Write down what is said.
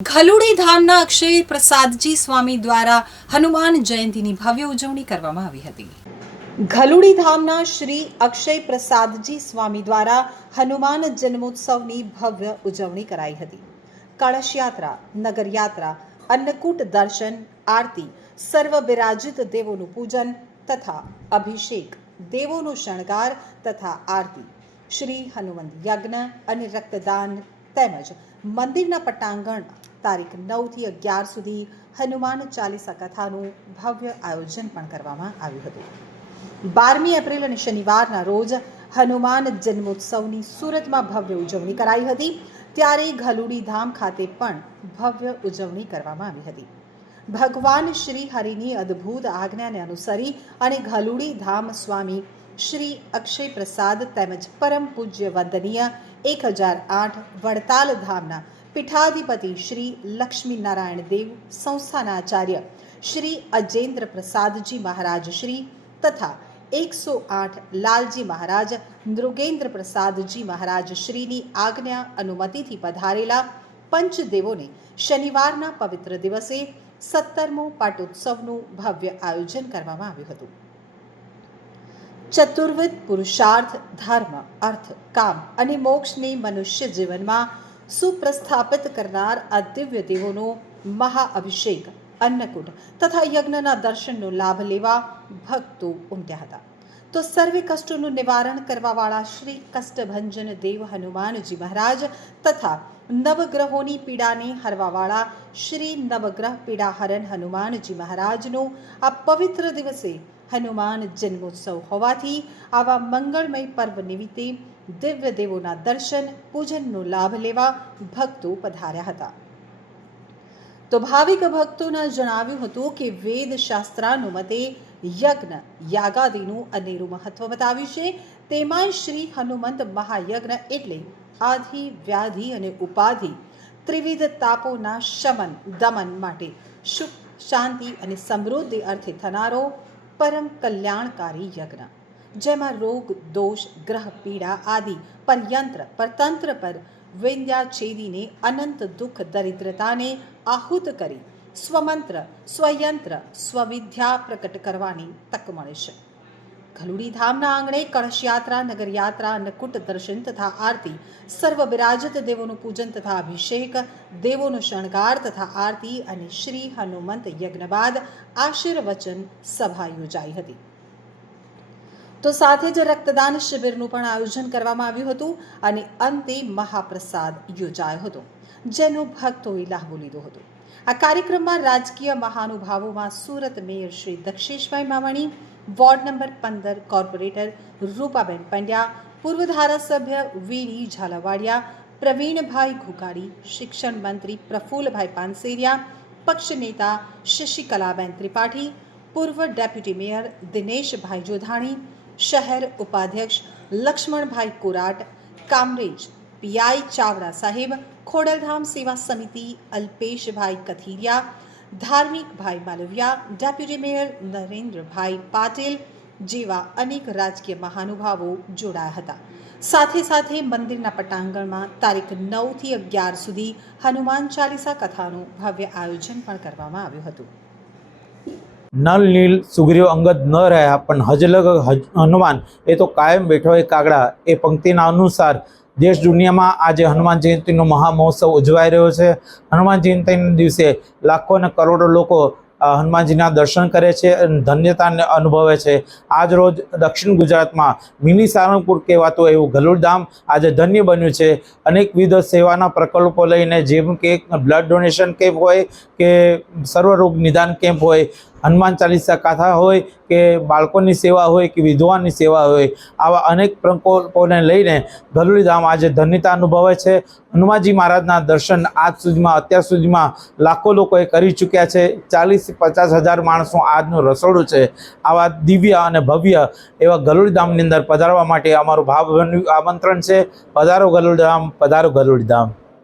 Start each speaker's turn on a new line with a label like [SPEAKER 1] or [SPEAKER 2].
[SPEAKER 1] ખલુડી ધામના અક્ષય પ્રસાદજી સ્વામી દ્વારા હનુમાન જયંતીની ભવ્ય ઉજવણી કરવામાં આવી હતી. ઘલુડી ધામના શ્રી અક્ષય પ્રસાદજી સ્વામી દ્વારા હનુમાન જન્મોત્સવની ભવ્ય ઉજવણી કરાઈ હતી. કળશ યાત્રા નગર યાત્રા અન્નકૂટ દર્શન, આરતી સર્વ બિરાજિત દેવોનું પૂજન તથા અભિષેક, દેવોનો શણગાર તથા આરતી, શ્રી હનુમંત યજ્ઞ અને રક્તદાન તેમજ મંદિરના પટાંગણ તારીખ નવથી અગિયાર સુધી હનુમાન ચાલીસા કથાનું ભવ્ય આયોજન પણ કરવામાં આવ્યું હતું. બારમી એપ્રિલ અને શનિવારના રોજ હનુમાન જન્મોત્સવની સુરતમાં ભવ્ય ઉજવણી કરાઈ હતી. ત્યારે ઘલુડી ધામ ખાતે પણ ભવ્ય ઉજવણી કરવામાં આવી હતી. ભગવાન શ્રી હરિની અદ્ભુત આજ્ઞાને અનુસરી અને ઘલુડી ધામ સ્વામી શ્રી અક્ષય પ્રસાદ તેમજ પરમ પૂજ્ય વંદનીય એક હજાર આઠ વડતાલ ધામના પીઠાધિપતિ શ્રી લક્ષ્મીનારાયણ દેવ સંસ્થાના આચાર્ય શ્રી અજેન્દ્ર પ્રસાદજી મહારાજ શ્રી તથા એકસો આઠ લાલજી મહારાજ નૃગેન્દ્ર પ્રસાદજી મહારાજ શ્રીની આજ્ઞા અનુમતિથી પધારેલા પંચદેવોને શનિવારના પવિત્ર દિવસે સત્તરમો પાટોત્સવનું ભવ્ય આયોજન કરવામાં આવ્યું હતું ચતુર્વિધ પુરુષાર્થ ધર્મ અર્થ કામ અને મોક્ષને મનુષ્ય જીવનમાં સુપ્રસ્થાપિત કરનાર આ દિવ્ય દેવોનો મહાઅભિષેક અન્નકૂટ તથા યજ્ઞના દર્શનનો લાભ લેવા ભક્તો ઉમટ્યા હતા. તો સર્વે કષ્ટોનું નિવારણ કરવાવાળા શ્રી કષ્ટભંજન દેવ હનુમાનજી મહારાજ તથા નવગ્રહોની પીડાને હરવાવાળા શ્રી નવગ્રહ પીડાહરણ હનુમાનજી મહારાજનો આ પવિત્ર દિવસે હનુમાન જન્મોત્સવ હોવાથી આવા મંગળમય પર્વ નિમિત્તે દિવ્ય દેવોના દર્શન, પૂજનનો લાભ લેવા ભક્તો પધાર્યા હતા. તો ભાવિક ભક્તોના જણાવ્યું હતું કે વેદ શાસ્ત્રાનું મતે યજ્ઞ યાગાદિનું અનેરું મહત્વ બતાવ્યું છે. તેમાં શ્રી હનુમંત મહાયજ્ઞ એટલે આધિ, વ્યાધિ અને ઉપાધિ, ત્રિવિધ તાપોના શમન, દમન માટે સુખ શાંતિ અને સમૃદ્ધિ અર્થે થનારો પરમ કલ્યાણકારી યજ્ઞ, જેમાં રોગ, દોષ, ગ્રહ, પીડા આદિ પર્યંત્ર, પરતંત્ર પર વિંધ્યા છેદીને અનંત દુઃખ, દરિદ્રતાને આહુત કરી સ્વમંત્ર, સ્વયંત્ર, સ્વવિદ્યા પ્રકટ કરવાની તક મળે છે. ખલુડી આંગણે કળશ યાત્રા અન્નકૂટ, દર્શન તથા આરતી સર્વ બિરાજત દેવોનું પૂજન તથા અભિષેક, દેવોનો શણગાર તથા આરતી અને શ્રી હનુમંત યજ્ઞ બાદ આશીર્વચન સભા યોજાઈ હતી. તો સાથે જ રક્તદાન શિબિરનું પણ આયોજન કરવામાં આવ્યું હતું અને અંતે મહાપ્રસાદ યોજાયો હતો, જેનો ભક્તોએ લાભો લીધો હતો. આ કાર્યક્રમમાં રાજકીય મહાનુભાવોમાં Surat mayor Shri Daksheshbhai Mavani ward number पंद्रह कॉर्पोरेटर रूपाबेन पंड्या, पूर्व धारा सभ्य वी डी झालावाड़िया, प्रवीण भाई घुकारी शिक्षण मंत्री प्रफुल्ल भाई पानसेरिया, पक्ष नेता शशिकलाबेन त्रिपाठी, पूर्व डेप्यूटी मेयर दिनेश भाई जोधाणी, शहर उपाध्यक्ष लक्ष्मण भाई कोराट, कामरेज पीआई चावड़ा साहिब, खोडलधाम सेवा समिति अल्पेश भाई कथीरिया ભાઈ માલવિયા, ડેપ્યુટી મેયર નરેન્દ્રભાઈ પાટીલ જેવા અનેક રાજકીય મહાનુભાવો જોડાયા હતા. સાથે સાથે મંદિરના પટાંગણમાં તારીખ નવથી અગિયાર સુધી હનુમાન ચાલીસા કથાનું ભવ્ય આયોજન પણ કરવામાં આવ્યું હતું.
[SPEAKER 2] નલ નીલ સુગ્રીવ અંગત ન રહ્યા, પણ હજલગ હનુમાન, એ તો કાયમ બેઠો એ કાગડા, એ પંક્તિના અનુસાર દેશ દુનિયામાં આજે હનુમાન જયંતિનો મહામહોત્સવ ઉજવાઈ રહ્યો છે. હનુમાન જયંતિના દિવસે લાખો અને કરોડો લોકો હનુમાનજીના દર્શન કરે છે અને ધન્યતાને અનુભવે છે. આજ રોજ દક્ષિણ ગુજરાતમાં મિની સારંગપુર કહેવાતું એવું ગલુડધામ આજે ધન્ય બન્યું છે. અનેકવિધ સેવાના પ્રકલ્પો લઈને જેમ કે બ્લડ ડોનેશન કેમ્પ હોય કે સર્વરોગ નિદાન કેમ્પ હોય, હનુમાન ચાલીસા કાથા હોય, કે બાળકોની સેવા હોય, કે વિધવાની સેવા હોય, આવા અનેક પ્રકોપોને લઈને ધામ આજે ધન્યતા અનુભવે છે. હનુમાનજી મહારાજના દર્શન આજ સુધીમાં, અત્યાર સુધીમાં લાખો લોકોએ કરી ચૂક્યા છે. ચાલીસ પચાસ હજાર માણસો આજનું રસોડું છે. આવા દિવ્ય અને ભવ્ય એવા ગલુડી ધામની અંદર પધારવા માટે અમારું ભાવ આમંત્રણ છે. પધારો ગલુડી પધારો ગલુડી